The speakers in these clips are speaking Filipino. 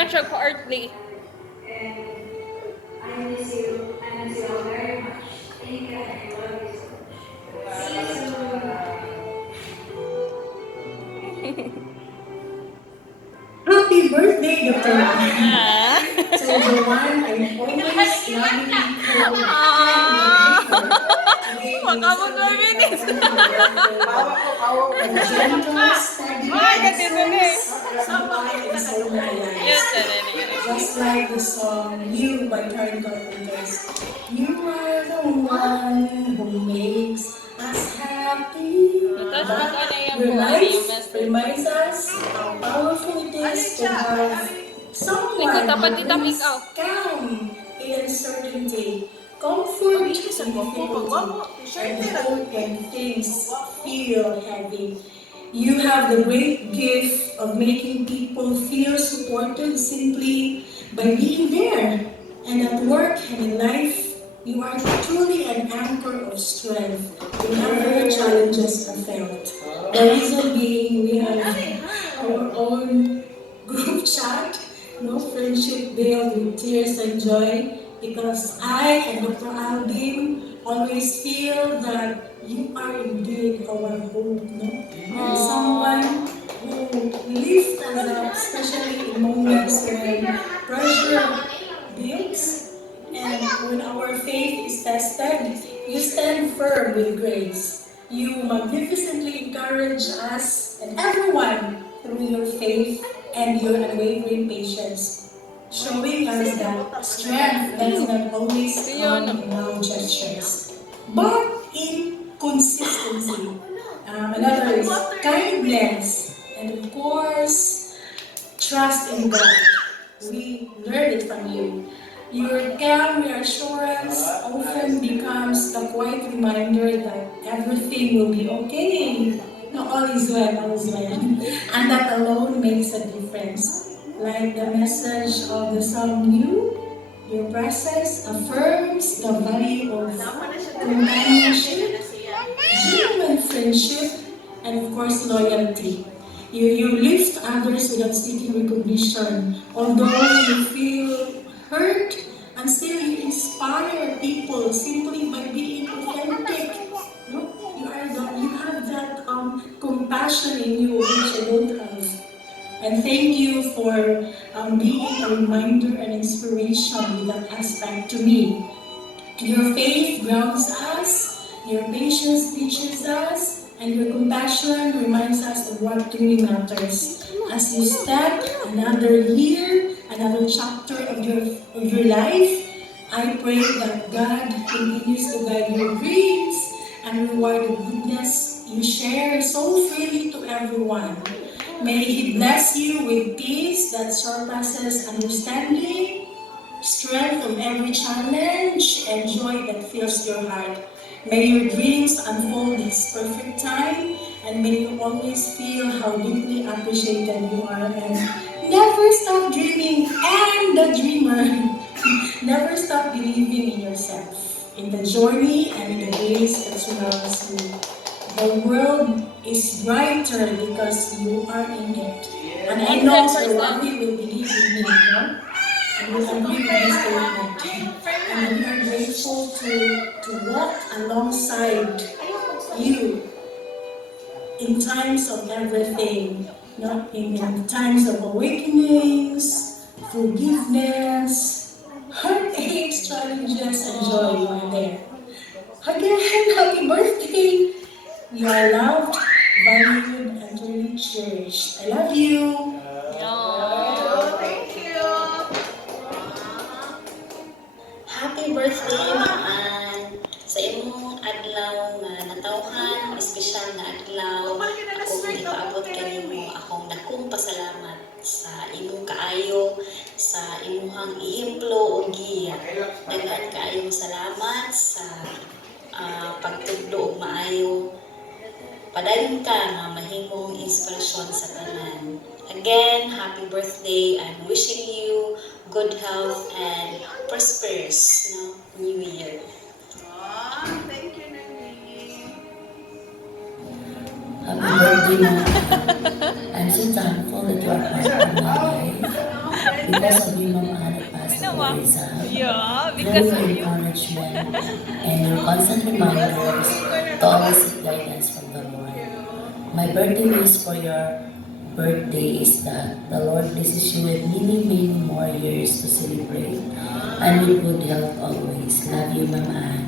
Gikan siya partly. I miss you. I miss you all very much. Thank you. I love you so much. See you soon. Happy birthday, Dr. Anne. Ah. So the one I'm always lovingly called Baka mo 2 minutes. a gentle, steady presence, and so Yes, nice. Just like the song You by Karen Carpenters. You are the one who makes us happy. Your life reminds us how powerful it is to have someone who brings calm in uncertainty, comfort in difficulty, and hope when things feel heavy. You have the great gift of making people feel supported simply by being there. And at work and in life, you are truly an anchor of strength whenever challenges are felt. The reason being we have our own group chat, no friendship built with tears and joy, because I and Dr. Albin always feel that you are indeed our hope, no? And someone who lifts us up, especially in moments when pressure builds and when our faith is tested, you stand firm with grace. You magnificently encourage us and everyone through your faith and your unwavering patience, showing us that strength does not always come in loud gestures, but in consistency. Another is kindness, and of course, trust in God. We learn it from you. Your calm reassurance often becomes the quiet reminder that everything will be okay. No, all is well, all is well. And that alone makes a difference. Like the message of the song You, your presence affirms the value of companionship, genuine friendship, and of course loyalty. You lift others without seeking recognition. Although you feel hurt, and still you inspire people simply by being authentic. No? You have that compassion in you which I don't have. And thank you for being a reminder and inspiration with that aspect to me. Your faith grounds us, your patience teaches us, and your compassion reminds us of what truly matters. As you step another year, another chapter of your life, I pray that God continues to guide your dreams and reward the goodness you share so freely to everyone. May He bless you with peace that surpasses understanding, strength of every challenge, and joy that fills your heart. May your dreams unfold His perfect time, and may you always feel how deeply appreciated you are. And never stop dreaming, and the dreamer. Never stop believing in yourself, in the journey, and in the grace that surrounds you. The world is brighter because you are in it. And I know Sir Wally will believe in me, no? And we agree with this statement. And we are grateful to walk alongside you in times of everything, no? In times of awakenings, forgiveness, heartaches, challenges, and joy. You are there. Again, happy birthday! You are loved, valued, and truly cherished. I love you. Thank you. Happy birthday, Maan! Sa imong adlaw nga natawhan, espesyal na adlaw, akong ipaabot kanimo akong dakong pasalamat sa imong kaayo, sa imong ehemplo o giya. Daghang kaayong salamat sa pagtudlo og maayo. Padayon ka nga mahimong inspirasyon sa tanan. Again, happy birthday. I'm wishing you good health and prosperous new year. Thank you, Nani. Happy birthday, Ma. I'm so thankful that you are part of my life. Because of you, Ma'am Anne, I passed the board exam. Yeah, Pray because for encouragement and your constant reminders to always seek guidance from the Lord. My birthday wish for your birthday is that the Lord blesses you with many, many more years to celebrate and with good health always. Love you, Ma'am Anne.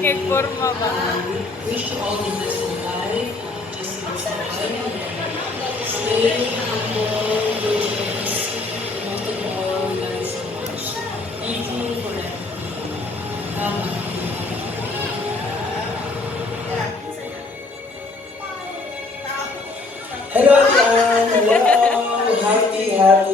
sige, forma ba? Wish you all the best in life. Just smile. Stay humble, gracious. Most of all, love you so much. Thank you for everything. Hello, Jan! Hello! Happy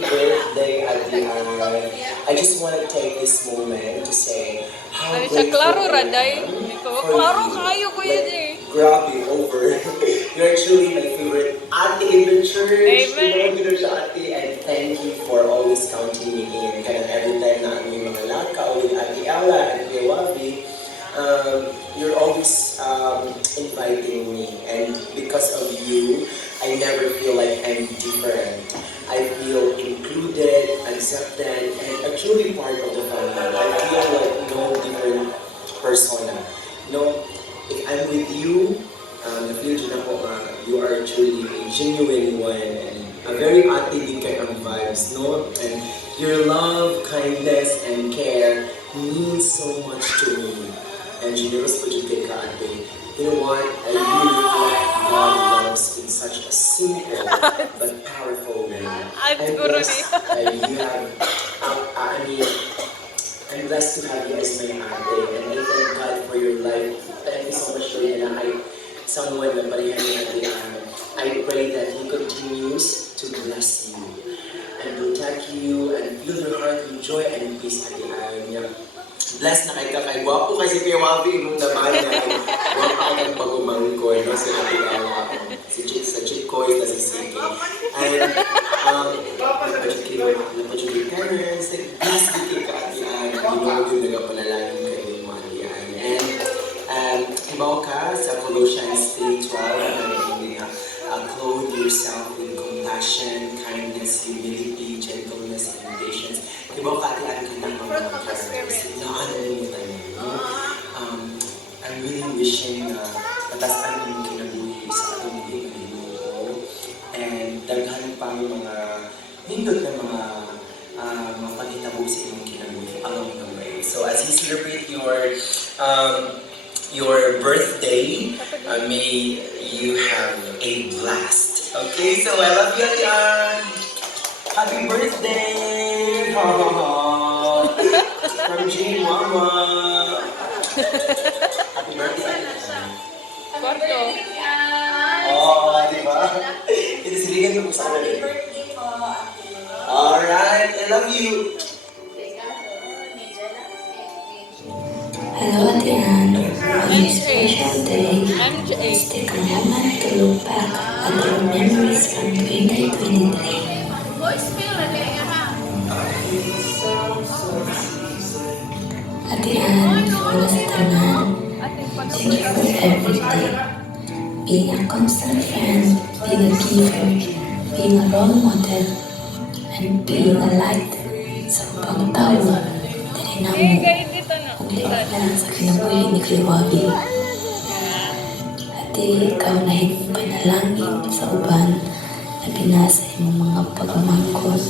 birthday, Ate Ann. I just want to take this moment to say how Ano siya, grateful klaro I raday. am Ito, for klaro you. kayo ko yun eh. Grabe, over. You're actually my favorite ate in the church. Amen. You know siya, ate, and thank you for always counting me in. Kaya every time na may mga laka with Ate Ella and Kuya Wabi, you're always inviting me, and because of you, I never feel like I'm different. I feel included, accepted, and actually part of the family. I feel like no different persona. No, if I'm with you, I feel you are truly a genuine one and a very ate kind of vibes, no? And your love, kindness, and care means so much to me. And generous po ka, ate. You know what? I really reflect God loves in such a simple but powerful way. At I'm siguro blessed you have, I mean, I'm blessed to have you as my ate, and I thank God for your life. Thank you so much for your life. Someone na parihan ni Ate Ann. I pray that He continues to bless you and protect you and fill your heart with joy and peace, Ate Ann. Bless na kay kakay. Gwapo kasi Kuya Wabi nung naman niya. Gwapo kang pagumangkoy, no? Si Ate Ann. Sa Chikoy, na si Siki. And, napajugay parents, bless din ka, Ate Ann. Ginawag yung nagapanalangin kayo, mga Ate Ann. And, ibaw ka sa Colossians 3:12, clothe yourself with compassion, kindness, humility, gentleness, and patience. Ibaw ka, Ate Ann, ka ng mga characters. Nakalimutan niyo. I'm really wishing na matasan yung kinabuhi sa atong bibig mo. And daghan pa yung mga nindot na mga paghitabo sa inyong kinabuhi along the way. So as you celebrate your birthday, may you have a blast. Okay, so I love you, Ate Ann. Happy birthday! Ha ha ha! From Jane Mama. Happy birthday. Kwarto. Oh, di ba? Ito siligan mo sa akin. Alright, I love you. Hello, Ate Ann. On this special day, MJ. let's take a moment to look back at your memories from 2023. Ate Ann, mula sa tanan, thank you for everything. Being a constant friend, being a giver, being a role model, and being a light sa upang tao, dali na mo, Guys, dito na. ug liwat na lang sa kinabuhi ni Kuya Wabi. Ate, ikaw na hindi panalangin sa uban na pinasa imong mga pagmamangkon.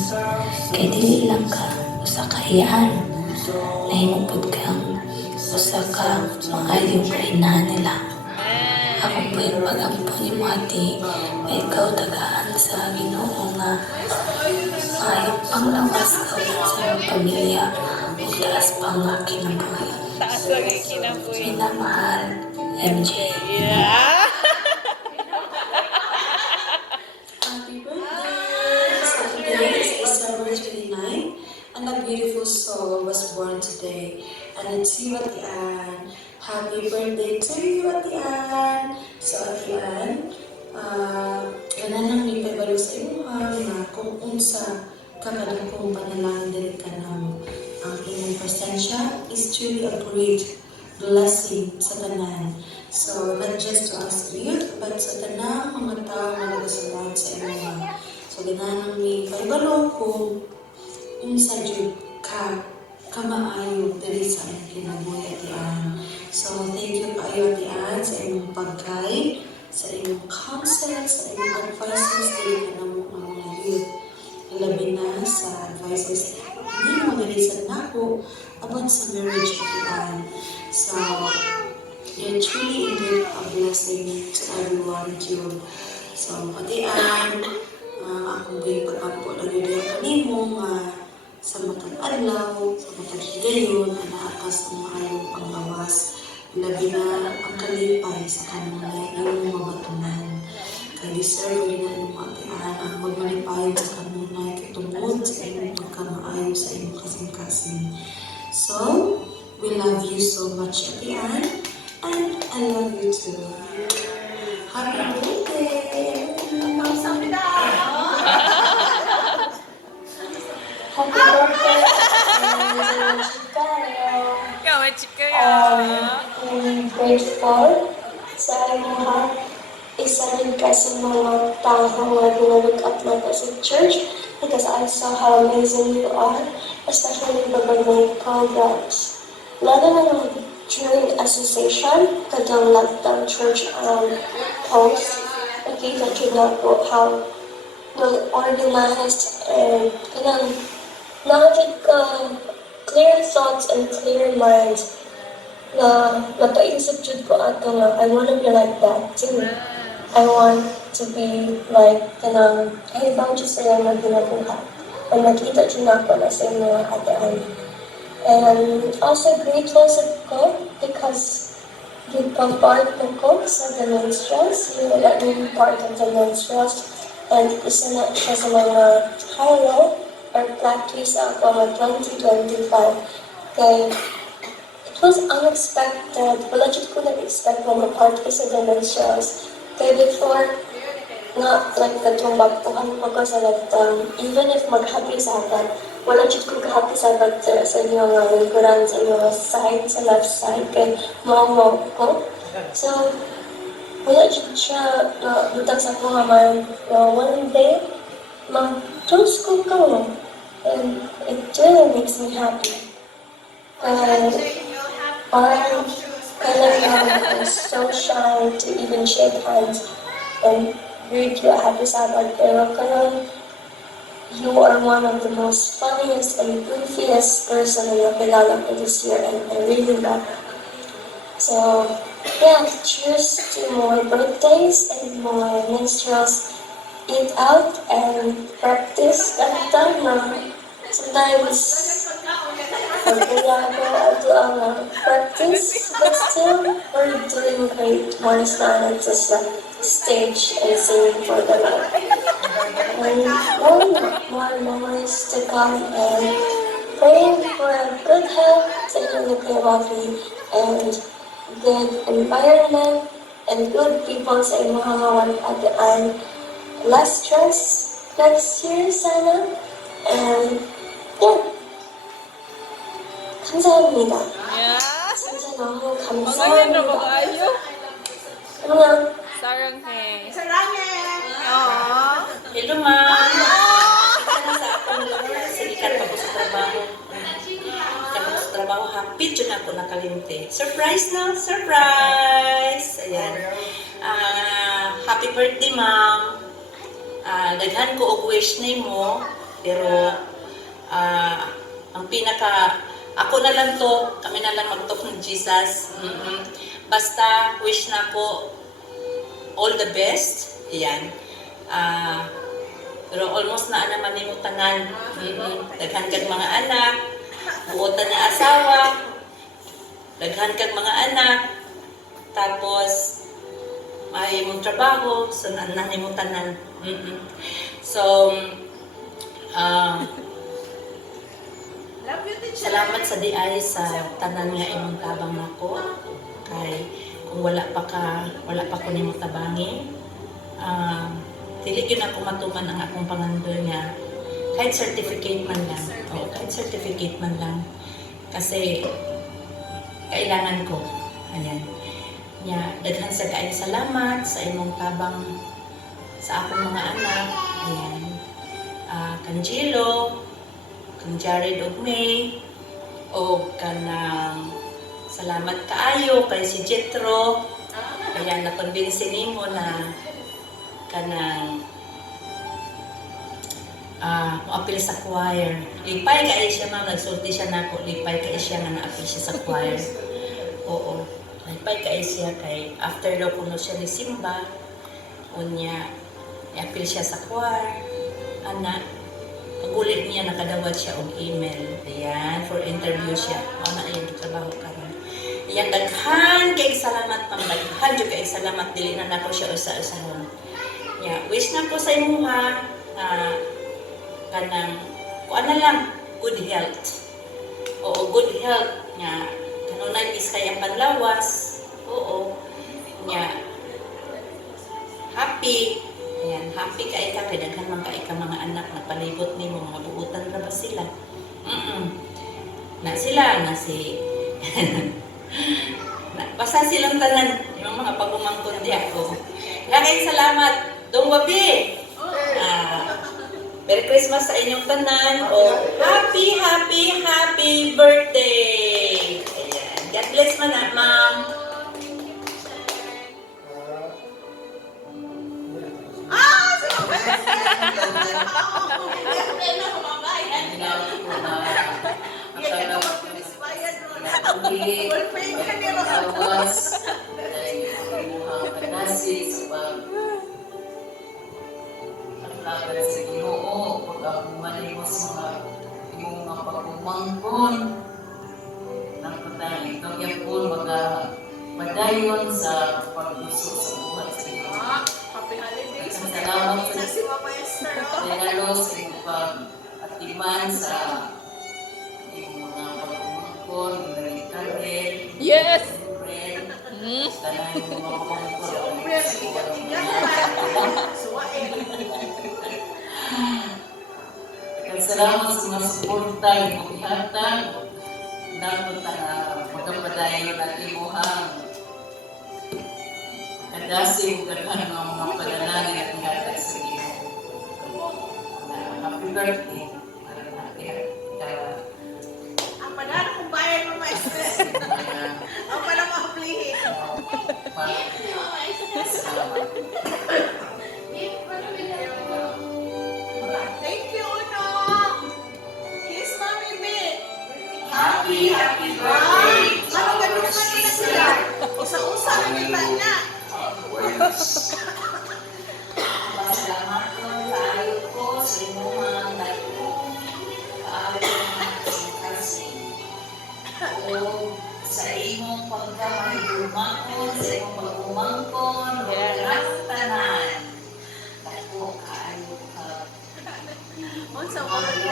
Kay dili lang ka, usa ka iyaan, nahimupod kang usa ka maayong kainahan nila. Ako po yung pag-ampon ni mo, ate, na ikaw tagaan sa Ginoo nga maayong panglawas ka sa iyong pamilya ug taas pa nga kinabuhi. Taas lang yung kinabuhi. Minamahal, MJ. Yeah! Happy birthday! So today is December 29, and a beautiful soul was born today. And let's see what Happy birthday to you, Ate Ann! So, Ate Ann, kailangan may pabalo sa imo na kung unsa kakadakong panalangin dili ka namo. Ang imong presensya is truly a great blessing sa tanan. So, not just to us youth, but sa tanang mga tao na nagasulod sa imo. So, ganahan may pabalo kung unsa jud ka kamaayo diri sa imong kinabuhi, Ate Ann. So, thank you kaayo, Ate Ann, sa imong pag-guide, sa imong counsel, sa imong advices dili ka namo ang mga youth. Labi na sa advices hindi mo dili sa nako about sa marriage, Ate Ann. So, you're truly indeed a blessing to everyone, too. So, Ate Ann, akong gay pag-ampo lang yun yung kanimo sa matag adlaw, sa matag higayon, anaakas ang maayong panglawas, labi na ang kalipay sa kanunay iyong mabatunan. Kay deserve rin na iyong Ate Ann ang magmalipayon sa kanunay kay tungod sa iyong pagkamaayo sa iyong kasing-kasing. So, we love you so much, Ate Ann, and I love you too. Happy birthday! Happy birthday, Chicago. Kawachika I'm grateful sa mga isa rin ka sa mga tao na look up na sa church because I saw how amazing you are, especially the birthday programs. Lalo na during association, kadang lockdown church post, nakita ko na po how well organized and kadang nakakit ka clear thoughts and clear minds na napaisip jud ko ato nga I want to be like that too. I want to be like kanang kahibang jud sa mga ginabuhat. And nakita jud na ako na sa mga ataan. And also grateful sa ko because gipapart na ko sa the minstrels. You let me be part of the minstrels. And isa na siya sa mga halo or practice ako ng 2025. Kaya it was unexpected. Wala dyan ko nag-expect na mag-part ko sa demonstrations. Kaya before, nga, like, natumbagpuhan ko sa lagtang, even if mag-happy sa akin, wala dyan ko ka-happy sa akin sa inyong lingkuran, sa inyong side, sa left side, kaya mo ko. So, wala dyan siya butang sa ko nga man, one day, mag-close ko ka. And it really makes me happy. And I'm kind of so shy to even shake hands and greet you a happy Sabbath. Pero you are one of the most funniest and goofiest person na nakilala ko this year, and I really love it. So, yeah, cheers to more birthdays and more minstrels. Eat out and practice kanta na sometimes wala ko ang practice, but still we're doing great once na sa stage and singing for the Lord. And more memories to come, and praying for good health sa inyong Kuya Rafi and good environment and good people sa inyong hangawan at less stress next year sana. And yeah, 감사합니다. Yes. 진짜 너무 Magaling na 감사합니다. ba kayo? 그냥 Sarang he. Aww. Hello, ma'am. Isa na sa akong lugar. Sigikat ako sa trabaho. Tapos sa trabaho, happy dyan ako nakalimti. Surprise na! Surprise! Ayan. Happy birthday, ma'am. Daghan ko og wish nimo, pero ang pinaka ako na lang to, kami na lang mag-talk ng Jesus. Basta wish na ko all the best. Ayan. Pero almost na naman nimo tanan. Daghan kag mga anak, buotan na asawa, daghan kag mga anak, tapos may mong trabaho, so nanimo tanan. So, salamat sa diay sa tanan nga imong tabang nako. kay kung wala pa ko nimo tabangi, dili gyud ako matuman ang akong pangandoy nga kahit certificate man lang. Kahit certificate man lang. Kasi kailangan ko. Ayan. Daghan sa kaayo salamat sa imong tabang sa akong mga anak. Ayan. Kan Jilo, kan Jared ug May, o kanang salamat kaayo kay si Jetro. Ayan, na-convince nimo na kanang apil sa choir. Lipay kay siya ma'am, nagsulti siya nako. Lipay kay siya nga na-apil siya sa choir. Oo. Lipay kay siya kay after daw kuno siya ni Simba, unya i-apil siya sa choir. Ana, pagulit niya nakadawat siya og email. Ayan, for interview siya. Ana yung trabaho karon. Ayan, daghan kay salamat ma'am. Daghan jud kay salamat, dili na nako siya usa-usahon. Wish na ko sa imuha kanang kuan na lang good health. Oo, good health nga kanunay is kay ang panlawas. Oo. Happy. Ayan, happy ka ika kay daghan man ka ika mga anak na palibot nimo, mga buutan ra ba sila? Na sila na si basta silang tanan yung mga pagumangkon di ako. Kaya salamat Dong Wabi. Merry Christmas sa inyong tanan. Happy birthday! Ayan. God bless man na, ma'am. Laban sa Ginoo, pag-abuman mo sa imong mga pagumangkon ng patay. Ikaw yan po madayon sa pag-uso sa buhat sa Ginoo. At salamat sa regalo sa imong pag-atiman sa imong mga pagumangkon, ng karir, Yes! tanay mo mga pagumangkon. Salamat sa mga suporta ng paghihatag. Dapat magkapadayon at imuhang kadasi o gaghan ng mga panalangin at ihatag sa Ginoo. Happy birthday. Ang panalo kung bayan mo ma-stress. Ang pala ma-aplihin. Salamat. Thank you, Uno. Kiss Mami B. Happy birthday! Ano ganun na sila? Usa-usa na kita na. Salamat ko tayo ko sa imuhang nagpong o sa imong pagkamahigumangkon, sa imong pag-umangkon, walang tanan. Dako kaayo ka. Unsa mo rin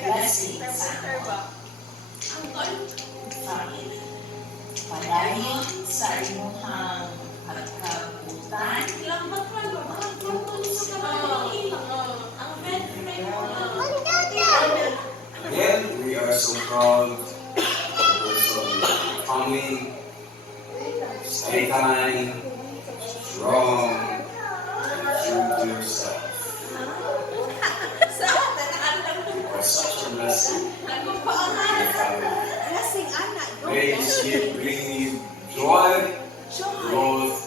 Blessing sa amin. Padayon sa imuhang pagkabutan. Again, we are so proud of your family. Stay kind, strong, and true to yourself. You are such a blessing to your family. Blessing, anak. May this year bring you joy, growth,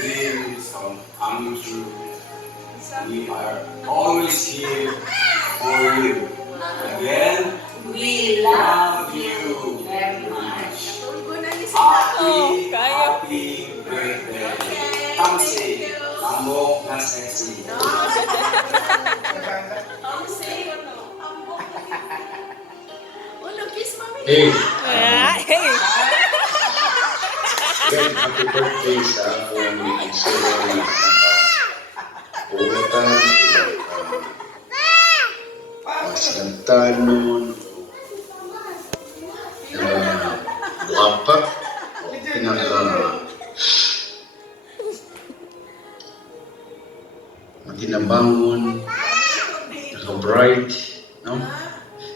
dreams coming true. We are always here for you. Again, We love love you. very much. Tulgo na ni sila. Happy birthday. Kamsi, Amok na sexy. Uno, kiss Mami. Hey, Hey! very happy birthday sa akong isulong pugatan, santanon, wapak, matinabangon, naka-bright, no?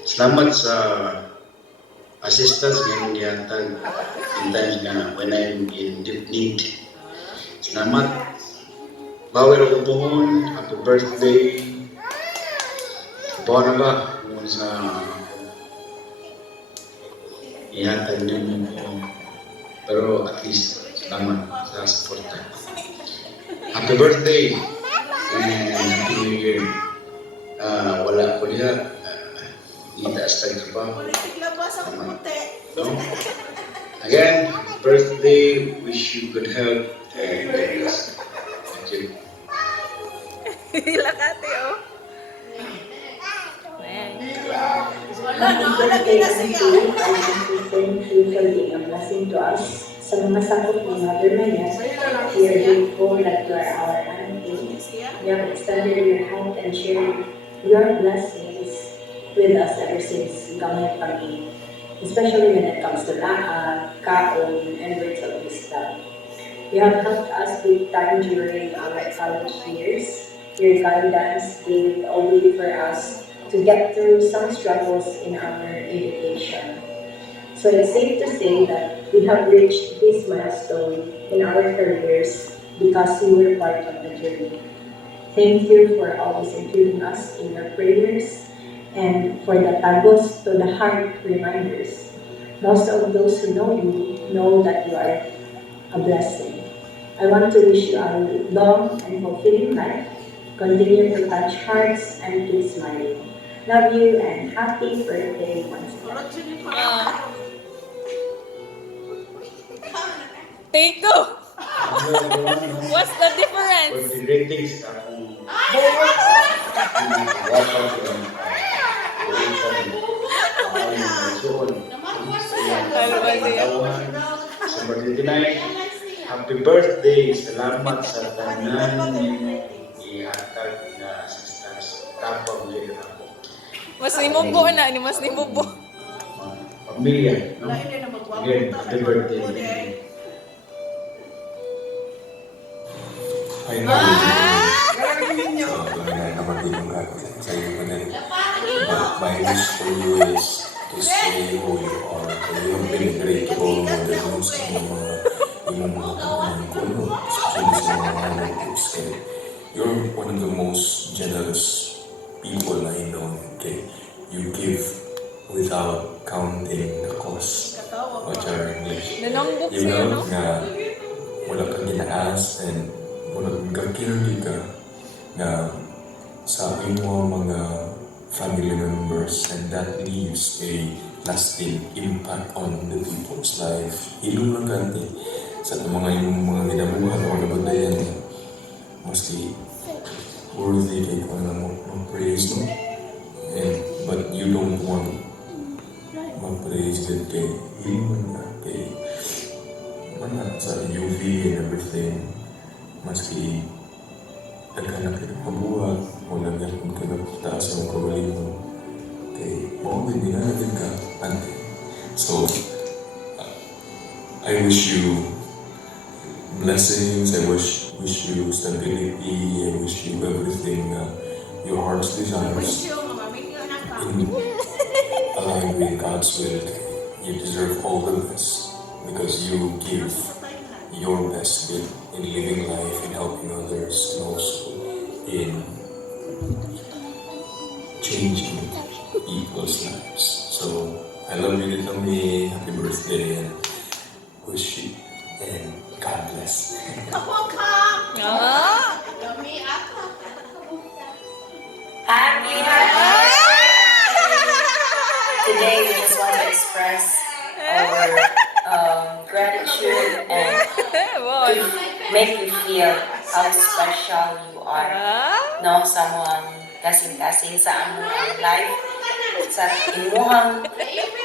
Salamat sa assistance ngayong gihatag in times na when I'm in deep need. Salamat. Bawal ako buhon. Happy birthday. Bawa na ba? Kung sa ihatag niyo mo. Pero at least, salamat sa suporta. Happy birthday! And Happy New Year. Wala ko niya. Itaas tayo pa. No? Again, birthday. Wish you good health and happiness. Thank you. Lakate, oh. Happy birthday, Auntie. I want to thank you for being a blessing to us. Sa mga sakop ni Mother Maya, we are grateful that you are our auntie. You have extended your hand and shared your blessings with us ever since gamay kami, especially when it comes to kaon, and words of wisdom. You have helped us big time during our college years. Your guidance gave a way for us to get through some struggles in our education. So it's safe to say that we have reached this milestone in our careers because you were part of the journey. Thank you for always including us in your prayers and for the tagos to the heart reminders. Most of those who know you know that you are a blessing. I want to wish you a long and fulfilling life. Continue to touch hearts and keep smiling. Love you and happy birthday once again. Take two. What's the difference? For the greetings, akong sa birthday tonight. Happy birthday! Salamat sa tanan ninyo ihatag na assistance. Tapang din ako. Mas ni Mubo na, ni mas ni Mubo. Pamilya, no? Again, happy birthday. Ay, kapatid yung sa iyo pa din. But my wish for you is to stay who you are. So you have been a great role model sa imong mga kapamangkon, especially sa mga relatives. You're one of the most generous people I know. Okay? You give without counting the cost. What's our English? Nanongbok You sa'yo, know no? na wala kang ginaas and wala kang kinuli ka na sa iyong mga family members, and that leaves a lasting impact on the people's life. Hilong lang kanti sa mga iyong mga ginabuhan o nabadayan na maski worthy kay kung ano mag-praise mo. But you don't want mag-praise din kay hilong na kay sa UV and everything. Maski naghanap ka ng kabuhat o naghanap ka ng taas ng kawalin mo kay maugin din na ka ante. So I wish you blessings, I wish you stability, I wish you everything your heart's desires in align with God's will. You deserve all the best because you give your best in living life, in helping others, and also in changing people's lives. So I love you, little me. Happy birthday and wish you and God bless. Ah! Happy birthday! Today we just want to express our gratitude and Boy. to make you feel how special you are. No, someone kasing-kasing sa among life, sa imuhang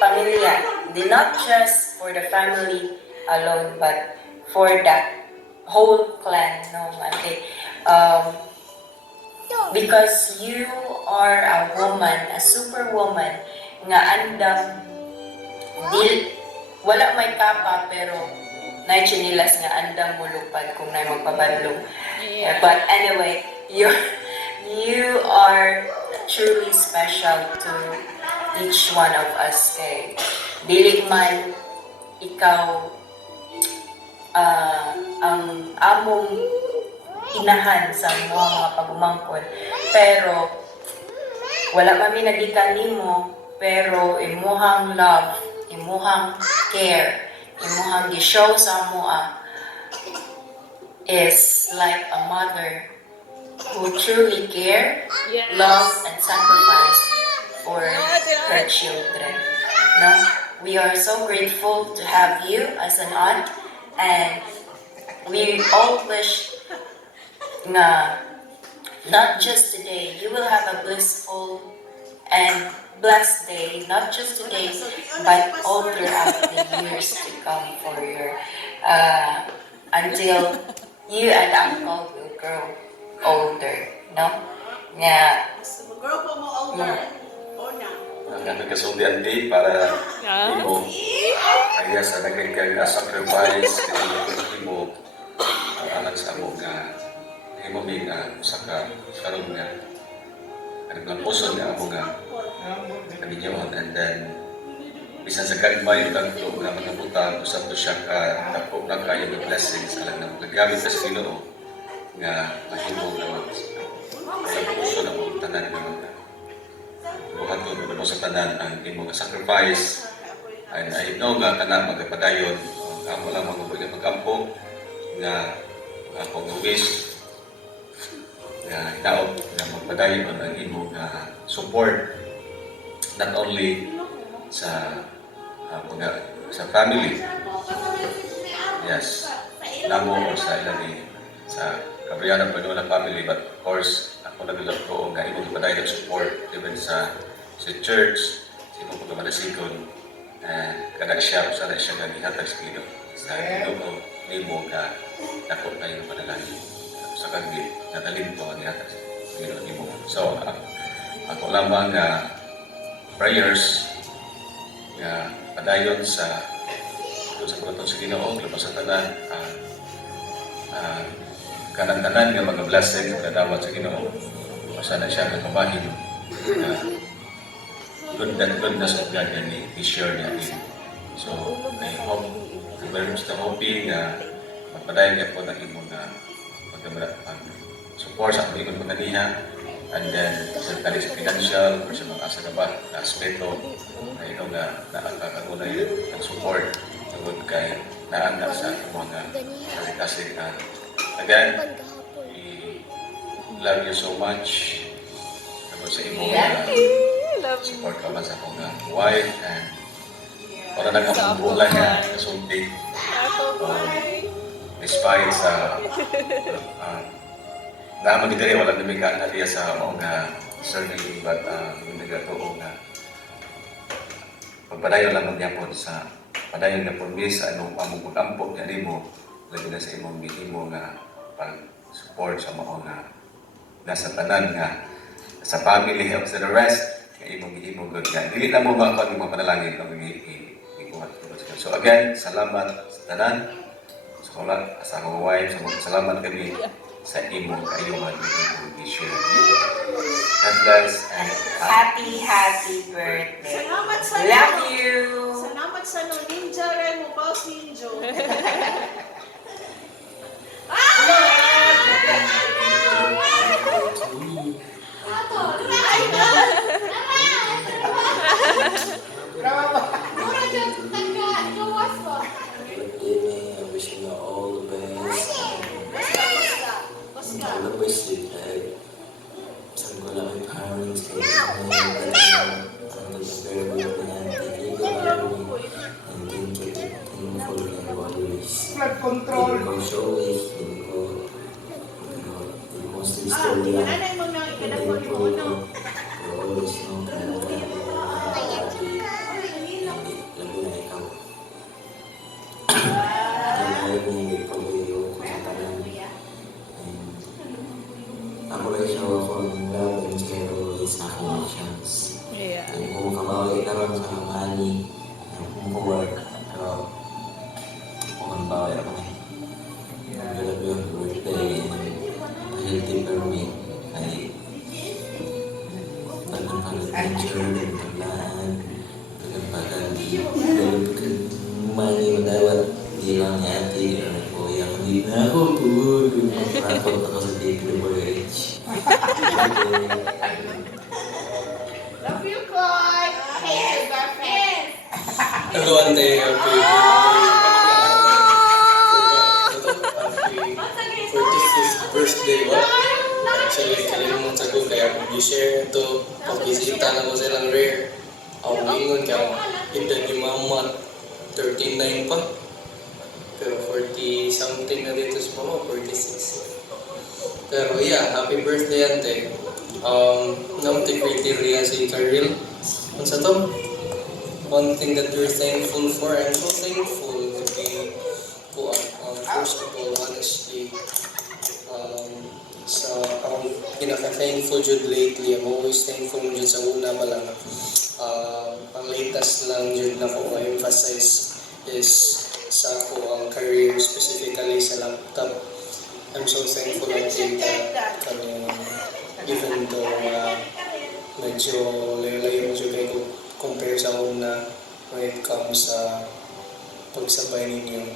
pamilya. Not just for the family alone, but for the whole clan, no, ate. Because you are a woman, a superwoman, nga andang wala may kapa pero na chinilas nga andang mulupad kung na magpabadlong. Yeah. But anyway, you are truly special to each one of us. Kay dili man ikaw ang among inahan sa mga pagumangkon, pero wala kami nagikan nimo, pero imuhang love, imuhang care, imuhang gi-show sa amoa is like a mother who truly care, Yes. love, and sacrifice for her children. No? We are so grateful to have you as an aunt, and we all wish na not just today, you will have a blissful and blessed day, not just today, but all throughout the years to come for your, until you and Uncle will grow older, no? Nga, Girl po mo older. O na. Ang nagkasundian di para Yeah. imo kaya sa nagkagag sacrifice imo ang anak sa amo nga imo mi nga usa ka karon nga ang puso nga amo nga kaminyon, and then bisan sa kagmay ang to nga mga butang usab to siya ka dako na kayo ng blessings alang na magagamit sa Ginoo nga mahimo nga ang puso na mo tanan nga mga buhaton mo sa tanan ang imong sacrifice. And I know nga kana magapadayon amo lang mga magampo nga ako nga wish nga daot nga magpadayon ang imong support not only sa mga sa family, yes, namo or sa ilang sa Cabriana Panola family, but of course ako nagulap ko nga imong ipadayon support even sa church, sa imong pagkamalasigon, kada siya o sana siya nga gihatag sa Ginoo sa Ginoo nimo nga dako kayo ng panalangin sa kagdi nga talento ang gihatag sa Ginoo nimo. So ako lamang nga prayers nga padayon sa pagkatong sa Ginoo labas sa tanan kanang tanan nga mga blessings nga dawat sa Ginoo sana siya nga kabahin goodness of God and i-share natin. So, I hope, I'm very much hoping na magpadayon niya po ng imong support sa aming imong pagkaniha, and then sa tali sa financial or sa mga asa na ba na aspeto na ito nga nakakagunay ng support tungkol kay naangkat sa mga kasi again, we love you so much tungkol sa imong support ka man sa akong wife, and para na kang bulan nga kasulti despite sa naman dito rin walang namikaan na diya sa mga survey, but yung nagatoong na pagpadayon lang niya po sa padayon na po sa anong pag-ampok niya rin mo lagi na sa imong mo nga pag-support sa mga nasa tanan nga sa family help sa the rest imong good nga. Dili na mo ba ang mga panalangin ang ikuha. So again, salamat sa tanan. Sa akong wife, salamat kami sa imong kaayuhan imong issue. God bless and happy birthday. Salamat sa Love you. Salamat sa no ninja rin mo boss ninja. I wish you all the best. All the best you have. Saan ko lang yung parents kayo. Ang very good man. Thank you and thank you for your always. Blood control. Hindi ko show it. Hindi ko still story lang. Ano yung mga ikanapon mo no? Always know that lago na ikaw. Dahil may pag-iyo ko sa tanan. Ako lang siya ako ng love and care always sa akong actions. Yeah. Kung kamawag na lang sa mani, kung work, pero kung ang bawal adventure, kebetulan, kesempatan di dalam money mendapat di lang hati oh ya hindi na ako pud rapot ako sa DPWH. Love you, Koy. Hey, girlfriend. Hello, Ante. Happy 45th birthday ba? Actually, kalimutan ko kaya kung i-share ito, pag-bisita na ko silang rare. Ako ingon kaya edad ni mama, 39 pa. Pero 40 something na dito sa mama, 46. Pero yeah, happy birthday, Ante. Namti criteria si Karil. Ano sa to? One thing that you're thankful for, I'm so thankful to be first of all, honestly, sa akong pinaka-thankful jud lately. I'm always thankful jud sa una pa lang. Ang latest lang jud na ko emphasize is sa ako ang career, specifically sa laptop. I'm so thankful ang data kami, even though medyo layo-layo mo kayo ko compare sa una when it comes sa pagsabay ninyo.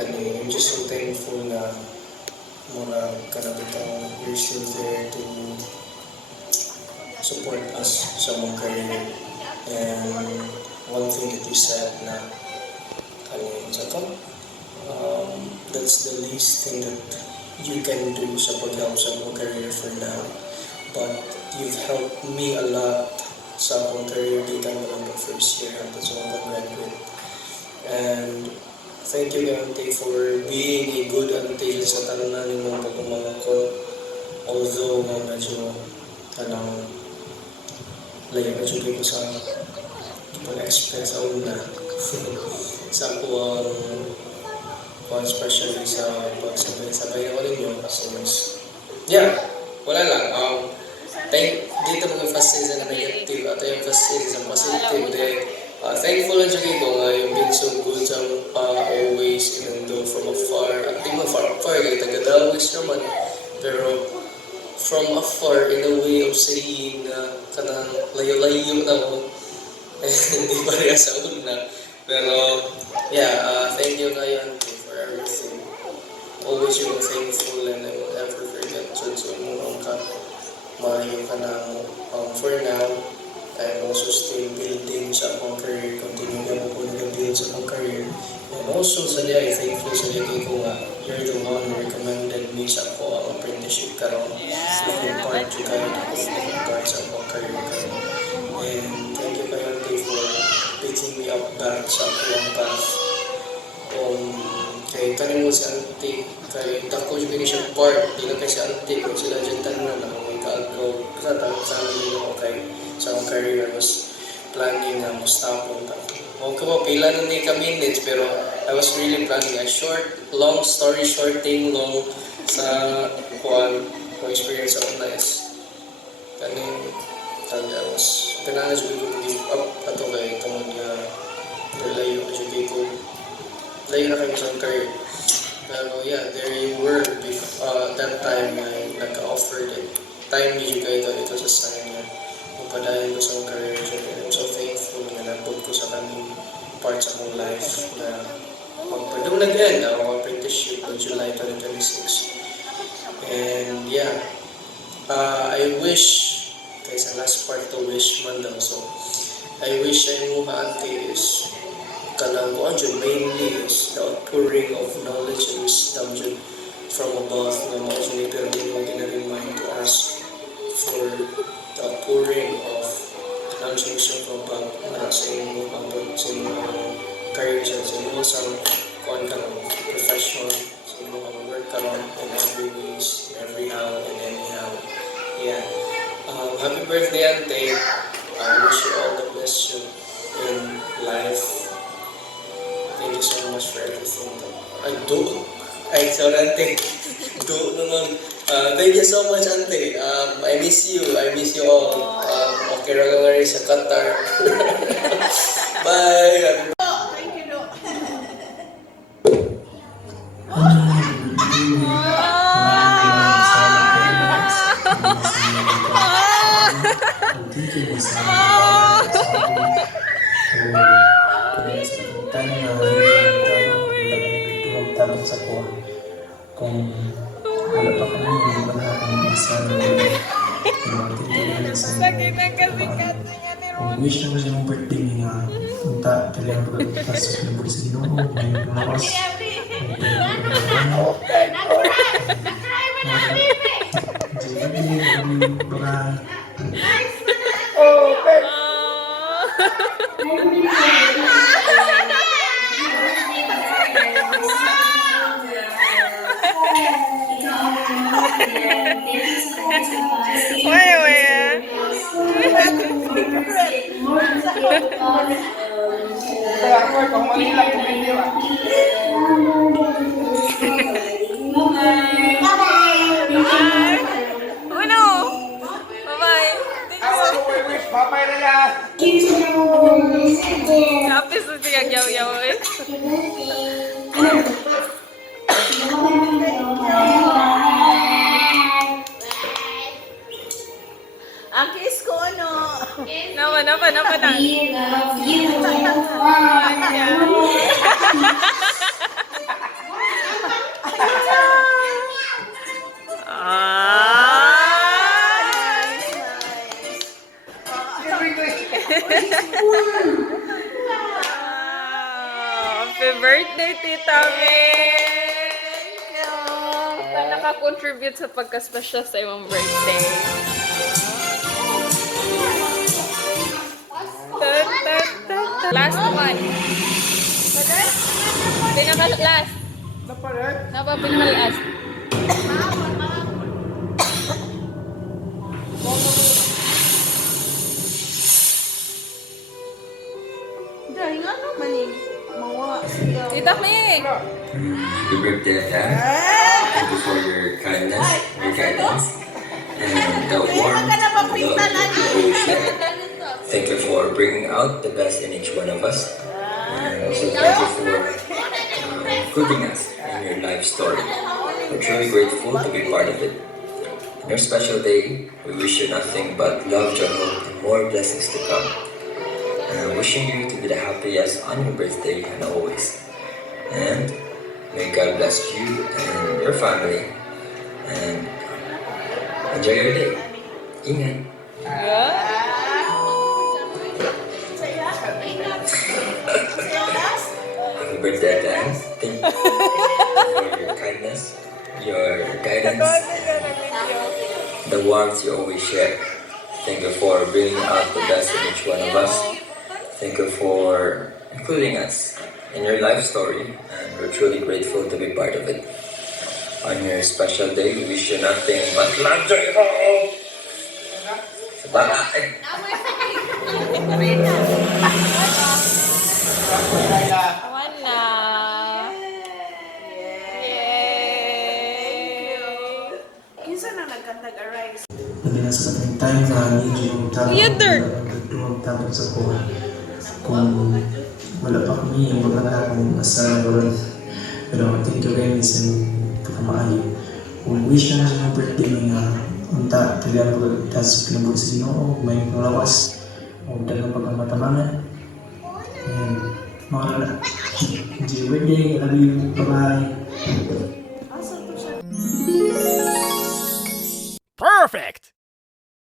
I'm just so thankful na mura kanabitang you're still there to support us sa mong career. And one thing that you said na that's the least thing that you can do sa pag-help sa mong career for now. But you've helped me a lot sa akong career dito mo lang the first year hanggang sa akong graduate. And thank you, Auntie, for being a good auntie sa talunan ng mga pagmamahal ko. Although medyo layo medyo ko sa pag-expect sa una. Sa ako especially sa pagsabay-sabay ako ninyo. So, yeah, wala lang. Dito mga facets na negative at yung facets na positive dahil thankful lang siya ko nga yung been so good sa always, even though from afar. At di mo far kaya taga-Dawis naman. Pero from afar, in a way of saying na kanang layo-layo na ako. Hindi pa rin sa una. Pero yeah, thank you kayo Auntie for everything. Always you're thankful and I will never forget. So mo ka maayo ka na for now. I'm also still building sa akong career, continue na po nag-build sa akong career. And also sa diya, thankful sa diya ko nga, you're the one who recommended me sa ako ang apprenticeship karon. Yung part yung kayo na part sa akong career karon. And thank you kayo Auntie for picking me up back sa akong path. Kay kanin mo si Auntie, kay tako yung siya part, di lang kay si Auntie, kung sila dyan tanan na akong mag-alcohol. Kasi tapos sa amin yung okay. Sa akong career, I was planning na mustapon. Huwag ko pa pila na ni ka-minutes, pero I was really planning a long story shorting long sa kuwan, kung experience ako na is kaning, I was ganahan sa ko give up ato kay tungod nga layo na siya ko. Layo na kayo sa career. Pero yeah, there you were that time I nag-offered it. Time niyo kayo ito sa sign niya. Padayon ko sa akong career siya. I'm so thankful na nabot ko sa kaming parts of my life na magpadunag yan ang apprenticeship on July 2026. And yeah, I wish, kaysa last part to wish man daw. So, I wish ay mo Auntie is kanang ko dyan mainly is the outpouring of knowledge and wisdom dyan from above na mga dyan pero hindi mo ginaremind to ask for the outpouring of knowledge from above na sa inyong abot sa inyong career dyan sa inyong sa kuhan ka ng professional sa inyong work ka lang in every ways, every how and anyhow. Yeah. Happy birthday Auntie. I wish you all the best in life. Thank you so much for everything. Sorry Auntie. Thank you so much Auntie. I miss you. I miss you all. Okay ra nga rin sa Qatar. Bye. Thank you, Do. Ah! sa kaya sa tayo na magtawag sa ko kung wala pa kami hindi ba natin isa Sakit na kasi kasi nga ni kung wish naman yung birthday niya punta talagang pagkakasok ng buhay sa Ginoo ngayon lumakas Uno! Bye-bye! Bye-bye na yan! Kapis mo siya yaw-yaw eh. Ang kiss ko, ano? Naman na. We love you. Happy birthday, Tita May! Naka-contribute sa pagka-special sa imong birthday. Last one. Pinaka-last. Napa pinaka-last. Dahil nga naman eh. Tita May! Happy birthday, Dad. Thank you for your kindness, your guidance, and the warmth and love you always share. Thank you for bringing out the best in each one of us. And also thank you for including us in your life story. We're truly grateful to be part of it. On your special day, we wish you nothing but love, joy, hope, and more blessings to come. Wishing you to be the happiest on your birthday and always. And may God bless you and your family. And enjoy your day. Ingat. Happy birthday, Dan. Thank you for your kindness, your guidance, the warmth you always share. Thank you for bringing out the best in each one of us. Thank you for including us in your life story, and we're truly grateful to be part of it. On your special day, we wish you nothing but love, joy, hope. Bye. Wala. Kinsa na nagkantag-arise? Hindi na sa ating time na hindi yung tawag sa ko kung wala pa kami yung mga kung asa doon. Pero thank you very much sa pagkamaayo. Kung wish na sa birthday nga unta talagang pagkatasok ng buhay sa Ginoo, may malawas o dalang pagkamatamangan. And makalala. Enjoy your birthday. Love you. Bye-bye. Perfect!